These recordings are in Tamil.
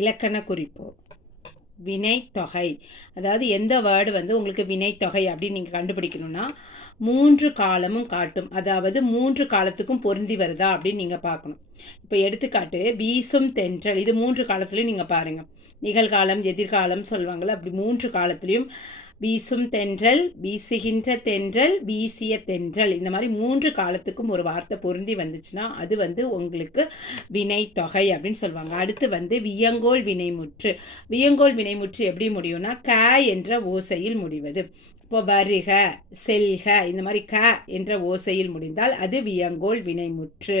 இலக்கண குறிப்பு. வினைத்தொகை, அதாவது எந்த வேர்டு வந்து உங்களுக்கு வினைத்தொகை அப்படின்னு நீங்கள் கண்டுபிடிக்கணும்னா 3 காலமும் காட்டும், அதாவது 3 காலத்துக்கும் பொருந்தி வருதா அப்படின்னு நீங்கள் பார்க்கணும். இப்போ எடுத்துக்காட்டு வீசும் தென்றல், இது 3 காலத்துலையும் நீங்கள் பாருங்கள். நிகழ்காலம் எதிர்காலம் சொல்லுவாங்கள்ல, அப்படி 3 காலத்துலேயும் வீசும் தென்றல், வீசுகின்ற தென்றல், வீசிய தென்றல், இந்த மாதிரி 3 காலத்துக்கும் ஒரு வார்த்தை பொருந்தி வந்துச்சுன்னா அது வந்து உங்களுக்கு வினைத்தொகை அப்படின்னு சொல்லுவாங்க. அடுத்து வந்து வியங்கோல் வினைமுற்று. வியங்கோல் வினைமுற்று எப்படி முடியும்னா க என்ற ஓசையில் முடிவது. இப்போ வருக, செல்க, இந்த மாதிரி க என்ற ஓசையில் முடிந்தால் அது வியங்கோல் வினைமுற்று.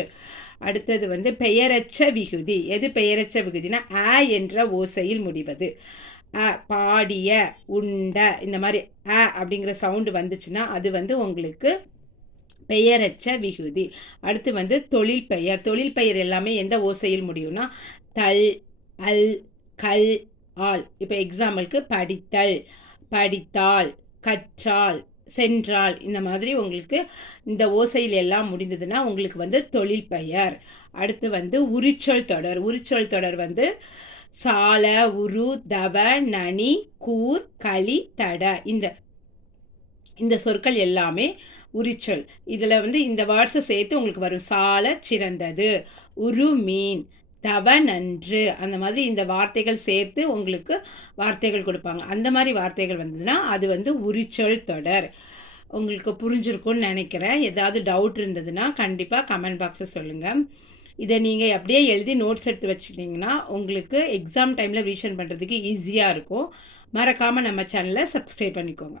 அடுத்தது வந்து பெயரச்ச விகுதி. எது பெயரச்ச விகுதினா அ என்ற ஓசையில் முடிவது. பாடிய, உண்ட, இந்த மாதிரி அப்படிங்கிற சவுண்டு வந்துச்சுன்னா அது வந்து உங்களுக்கு பெயரச்ச விகுதி. அடுத்து வந்து தொழில் பெயர். தொழில் பெயர் எல்லாமே எந்த ஓசையில் முடியும்னா தல், அல், கல், ஆல். இப்போ எக்ஸாம்பிளுக்கு படித்தல், படித்தாள், கற்றாள், சென்றாள், இந்த மாதிரி உங்களுக்கு இந்த ஓசையில் எல்லாம் முடிந்ததுன்னா உங்களுக்கு வந்து தொழில் பெயர். அடுத்து வந்து உரிச்சொல் தொடர். உரிச்சொல் தொடர் வந்து சால, உரு, தவ, நனி, கூர், களி, தட, இந்த சொற்கள் எல்லாமே உரிச்சொல். இதில் வந்து இந்த வேர்ட்ஸை சேர்த்து உங்களுக்கு வரும். சால சிறந்தது, உரு மீன், தவ நன்று, அந்த மாதிரி இந்த வார்த்தைகள் சேர்த்து உங்களுக்கு வார்த்தைகள் கொடுப்பாங்க. அந்த மாதிரி வார்த்தைகள் வந்ததுன்னா அது வந்து உரிச்சொல் தொடர். உங்களுக்கு புரிஞ்சிருக்கும்னு நினைக்கிறேன். ஏதாவது டவுட் இருந்ததுன்னா கண்டிப்பாக கமெண்ட் பாக்ஸில் சொல்லுங்கள். இதை நீங்கள் அப்படியே எழுதி நோட்ஸ் எடுத்து வச்சுக்கிட்டிங்கன்னா உங்களுக்கு எக்ஸாம் டைமில் ரிவிஷன் பண்ணுறதுக்கு ஈஸியாக இருக்கும். மறக்காமல் நம்ம சேனலை சப்ஸ்கிரைப் பண்ணிக்கோங்க.